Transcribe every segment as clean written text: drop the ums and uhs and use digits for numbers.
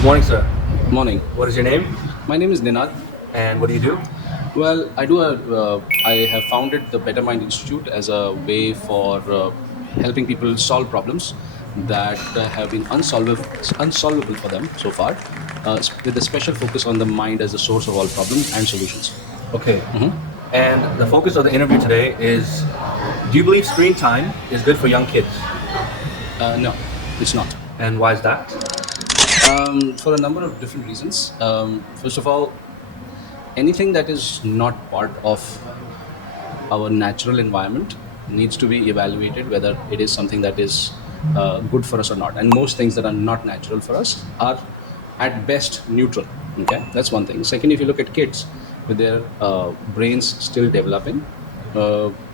Good morning, sir. Morning. What is your name My name is Ninad. and what do you do? Well, I have founded the Better Mind Institute as a way for helping people solve problems that have been unsolvable for them so far, with a special focus on the mind as the source of all problems and solutions. Okay. And the focus of the interview today is, do you believe screen time is good for young kids? No, it's not. And why is that? For a number of different reasons. First of all, anything that is not part of our natural environment needs to be evaluated whether it is something that is good for us or not. And most things that are not natural for us are at best neutral. Okay, that's one thing. Second, if you look at kids with their brains still developing,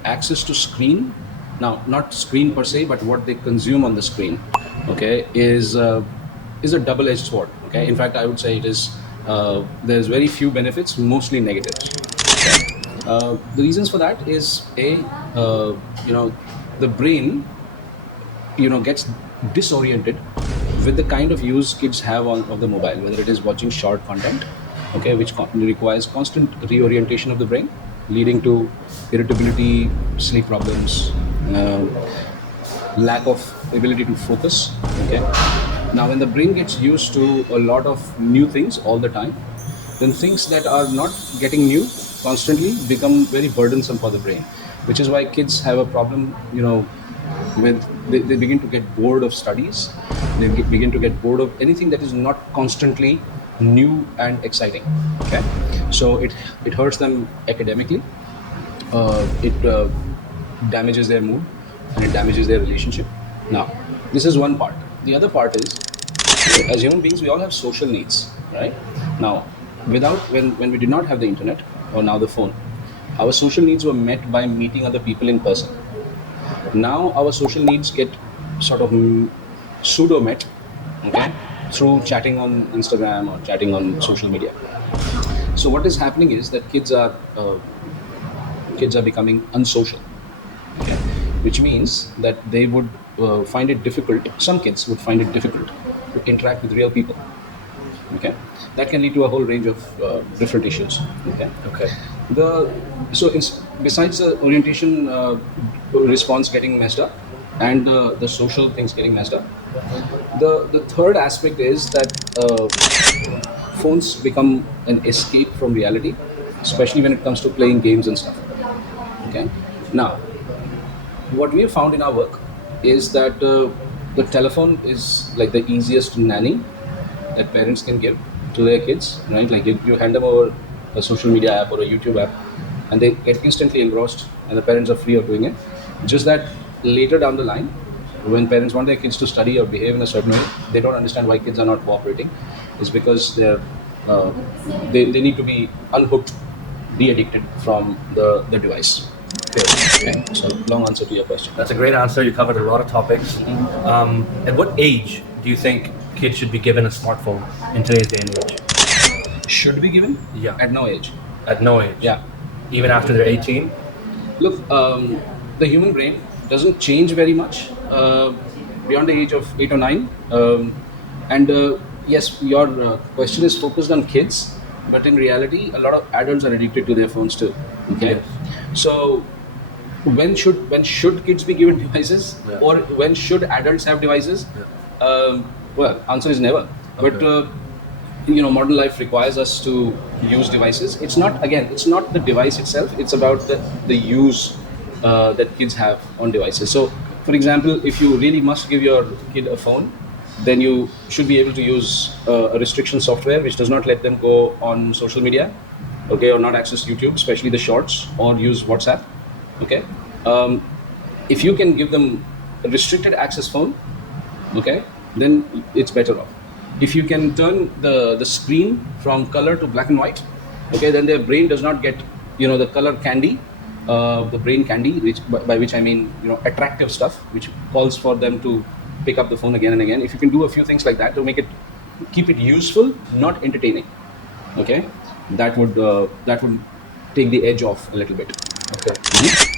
access to screen, now not screen per se, but what they consume on the screen, okay, is a double-edged sword. Okay, in fact, I would say it is. There's very few benefits, mostly negatives. The reasons for that is you know, the brain, gets disoriented with the kind of use kids have of the mobile, whether it is watching short content, okay, which requires constant reorientation of the brain, leading to irritability, sleep problems, uh, lack of ability to focus. Okay, now when the brain gets used to a lot of new things all the time, then things that are not getting new constantly become very burdensome for the brain, which is why kids have a problem, they begin to get bored of studies. Begin to get bored of anything that is not constantly new and exciting. Okay, so it hurts them academically. It damages their mood, and it damages their relationship. Now, this is one part. The other part is, as human beings, we all have social needs, right? Now, when we did not have the internet or now the phone, our social needs were met by meeting other people in person. Now our social needs get sort of pseudo met, okay, through chatting on Instagram or chatting on social media. So what is happening is that kids are becoming unsocial, okay, which means that they would find it difficult. Some kids would find it difficult to interact with real people. Okay, that can lead to a whole range of different issues. Okay, Okay. the so besides the orientation response getting messed up and the social things getting messed up, the third aspect is that phones become an escape from reality, especially when it comes to playing games and stuff. Okay, now what we have found in our work is that the telephone is like the easiest nanny that parents can give to their kids, right? Like you hand them over a social media app or a YouTube app, and they get instantly engrossed, and the parents are free of doing it. Just that later down the line, when parents want their kids to study or behave in a certain way, they don't understand why kids are not cooperating. It's because uh, they need to be unhooked, de-addicted from the device. Okay, so long answer to your question. That's a great answer. You covered a lot of topics. At what age do you think kids should be given a smartphone in today's day and age? Should be given Yeah. at no age. At no age. Yeah. Even after they're 18? Look, the human brain doesn't change very much beyond the age of 8 or 9. And yes, your question is focused on kids, but in reality, a lot of adults are addicted to their phones too. Okay, Yes. so when should kids be given devices, Yeah. or when should adults have devices? Well, answer is never. But Okay. modern life requires us to use devices. It's not the device itself, it's about the use that kids have on devices. So for example, if you really must give your kid a phone, then you should be able to use a restriction software which does not let them go on social media, okay, or not access YouTube, especially the shorts, or use WhatsApp. Okay, um, if you can give them a restricted access phone, okay, then it's better off. If you can turn the screen from color to black and white, okay, then their brain does not get the color candy, the brain candy, which by which I mean attractive stuff, which calls for them to pick up the phone again and again. If you can do a few things like that to make it, keep it useful, not entertaining, okay, that would take the edge off a little bit. Okay.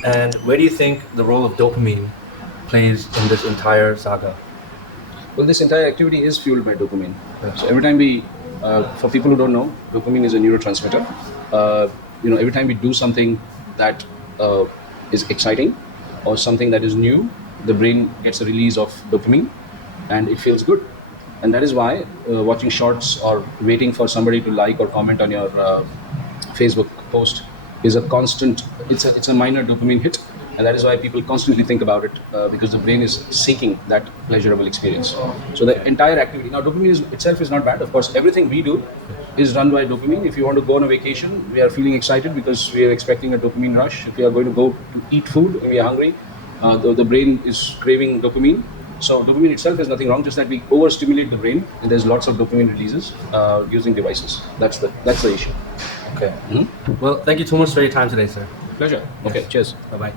And where do you think the role of dopamine plays in this entire saga? Well, this entire activity is fueled by dopamine. So every time we, for people who don't know, dopamine is a neurotransmitter. Every time we do something that is exciting or something that is new, the brain gets a release of dopamine, and it feels good. And that is why watching shorts or waiting for somebody to like or comment on your Facebook post is a constant. It's a minor dopamine hit, and that is why people constantly think about it because the brain is seeking that pleasurable experience. So the entire activity now, dopamine itself is not bad. Of course, everything we do is run by dopamine. If you want to go on a vacation, we are feeling excited because we are expecting a dopamine rush. If we are going to go to eat food and we are hungry, the brain is craving dopamine. So dopamine itself is nothing wrong, just that we overstimulate the brain, and there's lots of dopamine releases using devices. That's the issue. Okay. Well, thank you so much for your time today, sir. Pleasure. Okay. Cheers. Bye bye.